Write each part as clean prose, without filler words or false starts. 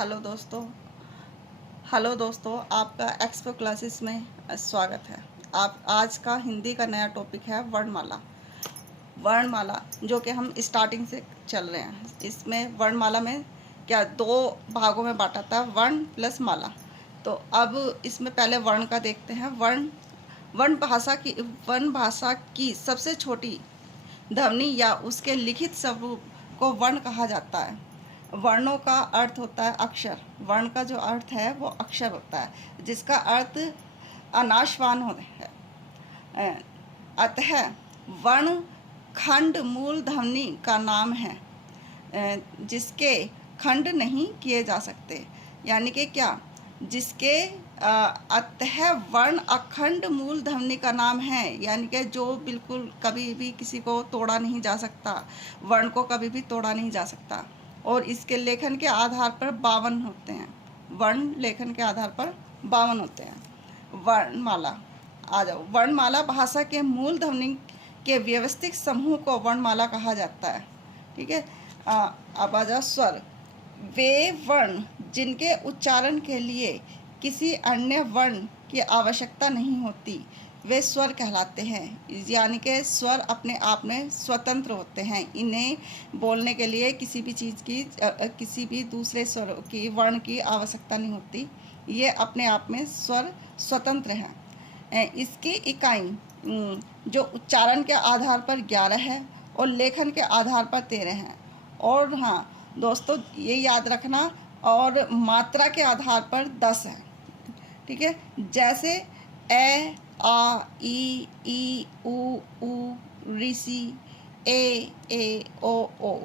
Hello दोस्तों, आपका expo classes में स्वागत है। आप आज का हिंदी का नया टॉपिक है वर्णमाला। वर्णमाला जो कि हम स्टार्टिंग से चल रहे हैं। इसमें वर्णमाला में क्या दो भागों में बांटा था, वर्ण प्लस माला। तो अब इसमें पहले वर्ण का देखते हैं। वर्ण भाषा की सबसे छोटी ध्वनि या उसके लिखित स्वरूप को वर्ण कहा जाता है। वर्णों का अर्थ होता है अक्षर। वर्ण का जो अर्थ है वो अक्षर होता है, जिसका अर्थ अनाशवान है। अतः वर्ण खंड मूल ध्वनि का नाम है, जिसके खंड नहीं किए जा सकते। यानी कि क्या, जिसके अतः वर्ण अखंड मूल ध्वनि का नाम है, यानी कि जो बिल्कुल कभी भी किसी को तोड़ा नहीं जा सकता, वर्ण को कभी भी तोड़ा नहीं जा सकता। और इसके लेखन के आधार पर 52 होते हैं। वर्ण लेखन के आधार पर 52 होते हैं। वर्णमाला, आ जाओ। वर्णमाला भाषा के मूल ध्वनि के व्यवस्थित समूह को वर्णमाला कहा जाता है। ठीक है। अब आ जाओ स्वर। वे वर्ण जिनके उच्चारण के लिए किसी अन्य वर्ण की आवश्यकता नहीं होती, वे स्वर कहलाते हैं। यानी कि स्वर अपने आप में स्वतंत्र होते हैं। इन्हें बोलने के लिए किसी भी चीज़ की, किसी भी दूसरे स्वर की, वर्ण की आवश्यकता नहीं होती। ये अपने आप में स्वर स्वतंत्र हैं। इसकी इकाई जो उच्चारण के आधार पर 11 है और लेखन के आधार पर 13 है। और हाँ दोस्तों, ये याद रखना, और मात्रा के आधार पर 10 है। ठीक है। जैसे ए, आ, ई, उ, ऋषि, ए, ओ।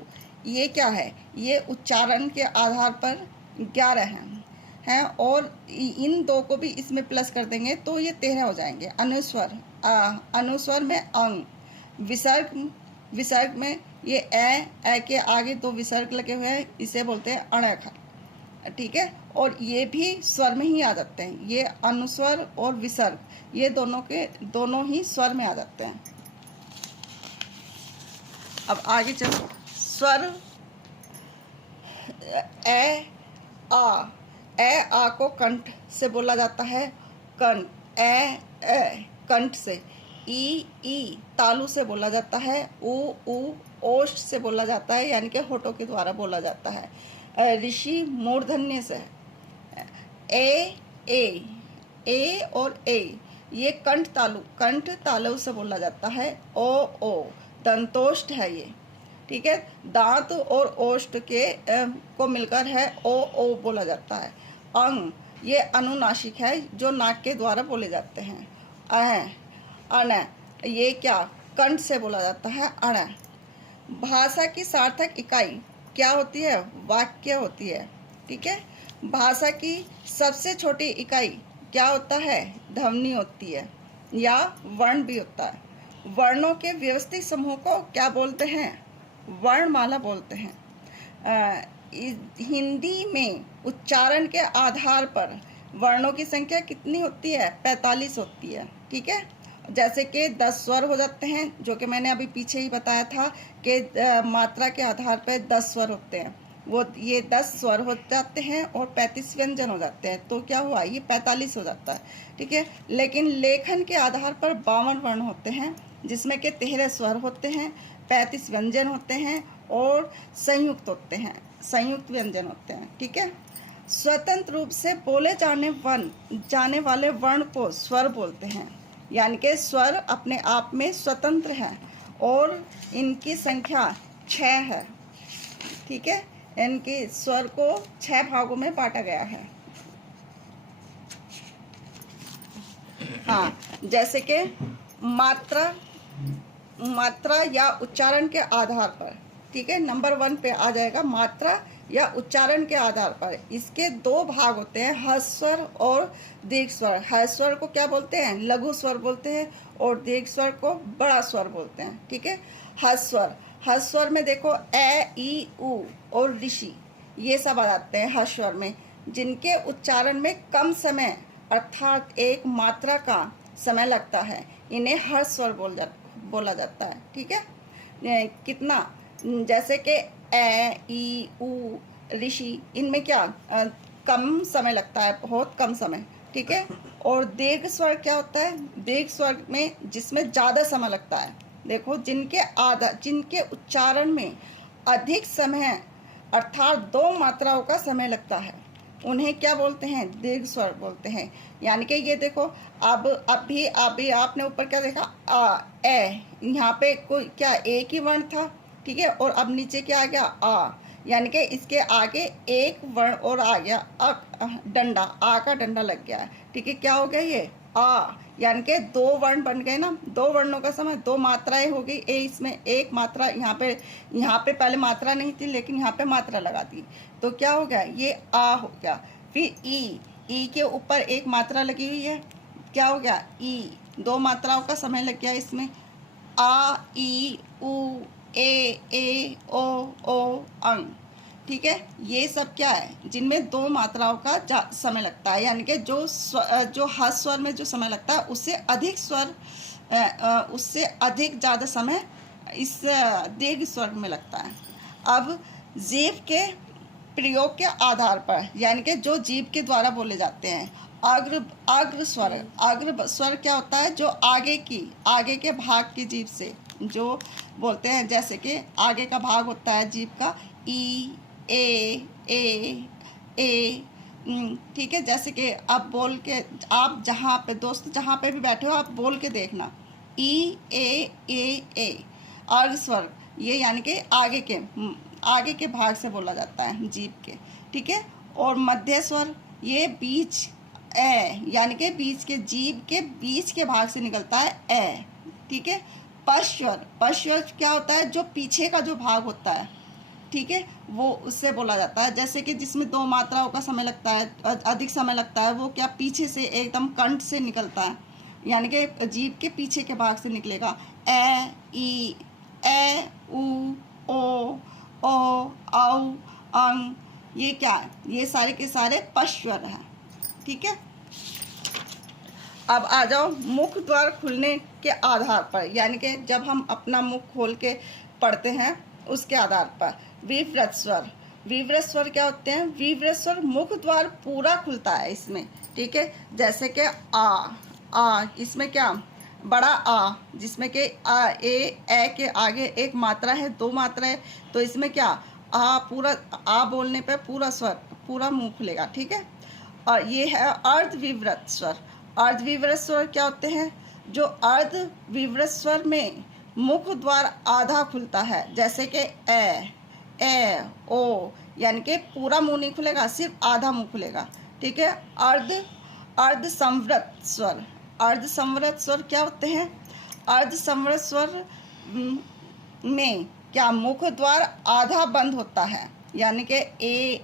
ये क्या है? ये उच्चारण के आधार पर 11 हैं। और इन दो को भी इसमें प्लस कर देंगे तो ये 13 हो जाएंगे। अनुस्वर, अनुस्वर में अंग। विसर्ग में ये ए के आगे 2 विसर्ग लगे हुए हैं, इसे बोलते हैं अणअक्षर। ठीक है। और ये भी स्वर में ही आ जाते हैं। ये अनुस्वर और विसर्ग, ये दोनों ही स्वर में आ जाते हैं। अब आगे चलो। स्वर ए, आ को कंठ से बोला जाता है। कंठ, ए कंठ से। ई तालु से बोला जाता है। उ ओष्ठ से बोला जाता है, यानी कि होठों के द्वारा बोला जाता है। ऋषि मूर्धन्य से। ए और ए, ये कंठ तालु से बोला जाता है। ओ दंतोष्ठ है ये। ठीक है। दांत और ओष्ठ के को मिलकर है ओ बोला जाता है। अंग, ये अनुनासिक है, जो नाक के द्वारा बोले जाते हैं। अण, ये क्या, कंठ से बोला जाता है। अण। भाषा की सार्थक इकाई क्या होती है? वाक्य होती है। ठीक है। भाषा की सबसे छोटी इकाई क्या होता है? ध्वनि होती है, या वर्ण भी होता है। वर्णों के व्यवस्थित समूह को क्या बोलते हैं? वर्णमाला बोलते हैं। हिंदी में उच्चारण के आधार पर वर्णों की संख्या कितनी होती है? 45 होती है। ठीक है। जैसे कि 10 स्वर हो जाते हैं, जो कि मैंने अभी पीछे ही बताया था कि मात्रा के आधार पर 10 स्वर होते हैं। ये 10 स्वर हो जाते हैं और 35 व्यंजन हो जाते हैं। तो क्या हुआ? ये 45 हो जाता है। ठीक है। लेकिन लेखन के आधार पर 52 वर्ण होते हैं, जिसमें कि 13 स्वर होते हैं, 35 व्यंजन होते हैं और संयुक्त व्यंजन होते हैं। ठीक है। स्वतंत्र रूप से बोले जाने वाले वर्ण को स्वर बोलते हैं। यानी कि स्वर अपने आप में स्वतंत्र हैं और इनकी संख्या 6 है। ठीक है। इनके स्वर को 6 भागों में बांटा गया है। हाँ, जैसे कि मात्रा या उच्चारण के आधार पर। ठीक है। नंबर 1 पे आ जाएगा, मात्रा या उच्चारण के आधार पर। इसके 2 भाग होते हैं, ह्रस्व और दीर्घ स्वर। ह्रस्व स्वर को क्या बोलते हैं? लघु स्वर बोलते हैं, और दीर्घ स्वर को बड़ा स्वर बोलते हैं। ठीक है। ह्रस्व स्वर में देखो ए, ई, उ और ऋषि, ये सब आ जाते हैं ह्रस्व स्वर में, जिनके उच्चारण में कम समय अर्थात एक मात्रा का समय लगता है। इन्हें ह्रस्व स्वर बोला जाता है। ठीक है। कितना? जैसे कि ए, ई, उ, ऋषि, इनमें क्या कम समय लगता है, बहुत कम समय, ठीक है। और दीर्घ स्वर क्या होता है, दीर्घ स्वर में जिसमें ज़्यादा समय लगता है। देखो, जिनके उच्चारण में अधिक समय अर्थात 2 मात्राओं का समय लगता है, उन्हें क्या बोलते हैं, दीर्घ स्वर बोलते हैं। यानी कि ये देखो, अब अभी आपने ऊपर क्या देखा, आ, ए, यहाँ पे कोई क्या एक ही वर्ण था, ठीक है, और अब नीचे क्या आ गया, आ, यानी कि इसके आगे एक वर्ण और आ गया, डंडा, आ का डंडा लग गया है, ठीक है। क्या हो गया ये, आ, यानी कि 2 वर्ण बन गए ना, 2 वर्णों का समय, 2 मात्राएं हो गई। इसमें एक मात्रा यहाँ पे पहले मात्रा नहीं थी, लेकिन यहाँ पे मात्रा लगा दी, तो क्या हो गया, ये आ हो गया। फिर ई के ऊपर एक मात्रा लगी हुई है, क्या हो गया, ई, 2 मात्राओं का समय लग गया इसमें, आ, ई, उ, ए, ओ, अंग, ठीक है। ये सब क्या है, जिनमें 2 मात्राओं का समय लगता है, यानी कि जो हर्ष स्वर में जो समय लगता है उससे अधिक ज़्यादा समय इस दीर्घ स्वर में लगता है। अब जीभ के प्रयोग के आधार पर, यानी कि जो जीभ के द्वारा बोले जाते हैं, अग्र स्वर क्या होता है, जो आगे के भाग की जीभ से जो बोलते हैं, जैसे कि आगे का भाग होता है जीभ का, ई, ए, ठीक है। जैसे कि आप बोल के, आप जहाँ पे दोस्त जहाँ पे भी बैठे हो, आप बोल के देखना, ई, ए, अर्घ स्वर, ये यानी कि आगे के भाग से बोला जाता है जीभ के, ठीक है। और मध्य स्वर, ये बीच, ए, यानी कि बीच के जीभ के बीच के भाग से निकलता है, ए, ठीक है। पश्चर क्या होता है, जो पीछे का जो भाग होता है, ठीक है, वो उससे बोला जाता है। जैसे कि जिसमें 2 मात्राओं का समय लगता है, अधिक समय लगता है, वो क्या पीछे से एकदम कंठ से निकलता है, यानी कि जीभ के पीछे के भाग से निकलेगा, ए, ई, ए, उ, ओ, औ, अंग, ये क्या है, ये सारे के सारे पश्चर हैं, ठीक है। अब आ जाओ मुख द्वार खुलने के आधार पर, यानी कि जब हम अपना मुख खोल के पढ़ते हैं उसके आधार पर। विव्रत स्वर क्या होते हैं, विव्रत स्वर मुख द्वार पूरा खुलता है इसमें, ठीक है। जैसे कि आ, इसमें क्या, बड़ा आ, जिसमें कि ए के आगे एक मात्रा है, 2 मात्रा है, तो इसमें क्या, पूरा आ बोलने पे पूरा मुंह खुलेगा, ठीक है। और ये है अर्धविव्रत स्वर क्या होते हैं, जो अर्धविव्रत स्वर में मुख द्वार आधा खुलता है, जैसे कि ए, ओ, यानी कि पूरा मुंह नहीं खुलेगा, सिर्फ आधा मुंह खुलेगा, ठीक है। अर्धसंवृत स्वर क्या होते हैं, अर्धसंवृत स्वर में क्या मुख द्वार आधा बंद होता है, यानी कि ए,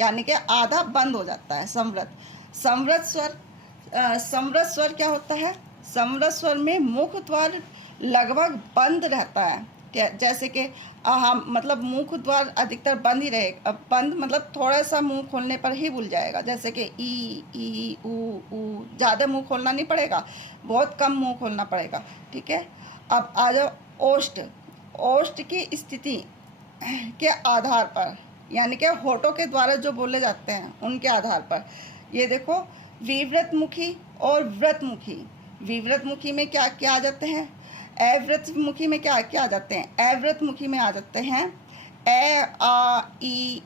यानी कि आधा बंद हो जाता है। संवृत स्वर क्या होता है, संवृत स्वर में मुख द्वार लगभग बंद रहता है, जैसे कि हम मतलब मुख द्वार अधिकतर बंद ही रहेगा, बंद मतलब थोड़ा सा मुंह खोलने पर ही भूल जाएगा, जैसे कि ई, उ, ज़्यादा मुंह खोलना नहीं पड़ेगा, बहुत कम मुंह खोलना पड़ेगा, ठीक है। अब आ जाओ ओष्ठ की स्थिति के आधार पर, यानी कि होठों के द्वारा जो बोले जाते हैं उनके आधार पर, ये देखो, विव्रतमुखी और व्रतमुखी। विव्रतमुखी में क्या क्या आ जाते हैं, अव्रतमुखी में क्या क्या आ जाते हैं, अव्रतमुखी में आ जाते हैं ए, आ, ई,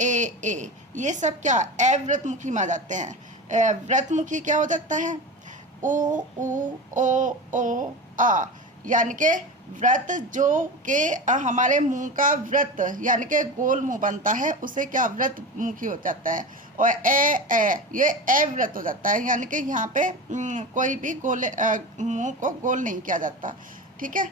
ए, ये सब क्या अव्रतमुखी में आ जाते हैं। व्रतमुखी क्या हो जाता है, उ, ओ, आ, यानी कि व्रत जो के हमारे मुंह का व्रत यानी कि गोल मुंह बनता है, उसे क्या व्रत मुखी हो जाता है। और ये अव्रत हो जाता है, यानी कि यहाँ पे कोई भी गोले मुंह को गोल नहीं किया जाता, ठीक है।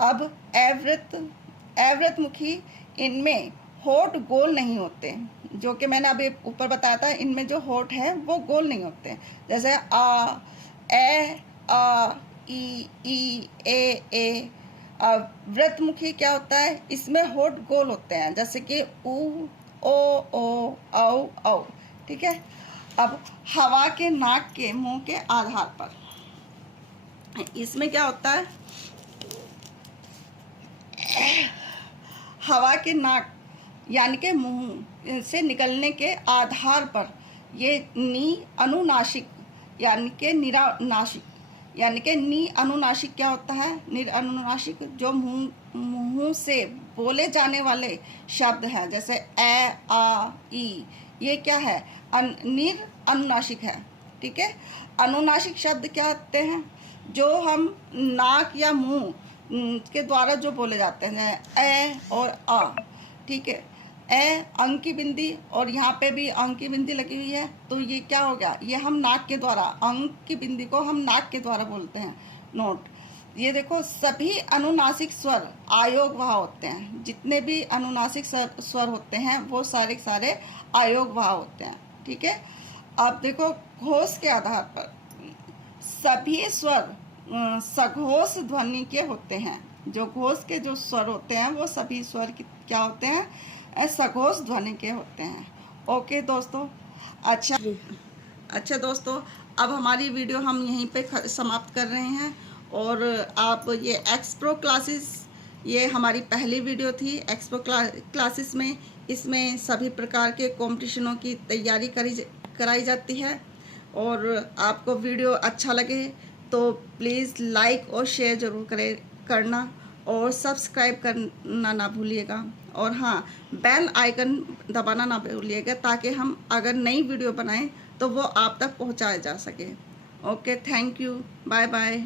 अब अव्रत मुखी, इनमें होठ गोल नहीं होते, जो कि मैंने अभी ऊपर बताया था, इनमें जो होठ है वो गोल नहीं होते, जैसे आ, ए, आ, ई, ए। व्रतमुखी क्या होता है, इसमें होठ गोल होते हैं, जैसे कि उ, ओ, औ, ठीक है। अब हवा के नाक के मुंह के आधार पर, इसमें क्या होता है, हवा के नाक यानी कि मुंह से निकलने के आधार पर। ये नी अनुनासिक यानी कि निरानासिक, यानी कि नी अनुनासिक क्या होता है? निरनुनासिक जो मुंह से बोले जाने वाले शब्द हैं, जैसे ए, आ, ई, ये क्या है? निर अनुनासिक है। ठीक है। अनुनासिक शब्द क्या होते हैं? जो हम नाक या मुंह के द्वारा जो बोले जाते हैं, ए और आ। ठीक है। ए अंक की बिंदी, और यहाँ पे भी अंक की बिंदी लगी हुई है, तो ये क्या हो गया? ये हम नाक के द्वारा, अंक की बिंदी को हम नाक के द्वारा बोलते हैं। नोट, ये देखो, सभी अनुनासिक स्वर आयोग वाह होते हैं। जितने भी अनुनासिक स्वर होते हैं वो सारे सारे आयोग वाह होते हैं। ठीक है। अब देखो, घोष के आधार पर सभी स्वर सघोष ध्वनि के होते हैं। जो घोष के जो स्वर होते हैं वो सभी स्वर क्या होते हैं? सघोष ध्वनि के होते हैं। ओके दोस्तों। अच्छा दोस्तों, अब हमारी वीडियो हम यहीं पे समाप्त कर रहे हैं। और आप ये एक्सप्रो क्लासेस, ये हमारी पहली वीडियो थी एक्सप्रो क्लासेस में। इसमें सभी प्रकार के कॉम्पिटिशनों की तैयारी कराई जाती है। और आपको वीडियो अच्छा लगे तो प्लीज़ लाइक और शेयर ज़रूर करना, और सब्सक्राइब करना ना भूलिएगा। और हाँ, बेल आइकन दबाना ना भूलिएगा, ताकि हम अगर नई वीडियो बनाएं तो वो आप तक पहुंचाया जा सके। Okay, thank you, bye bye.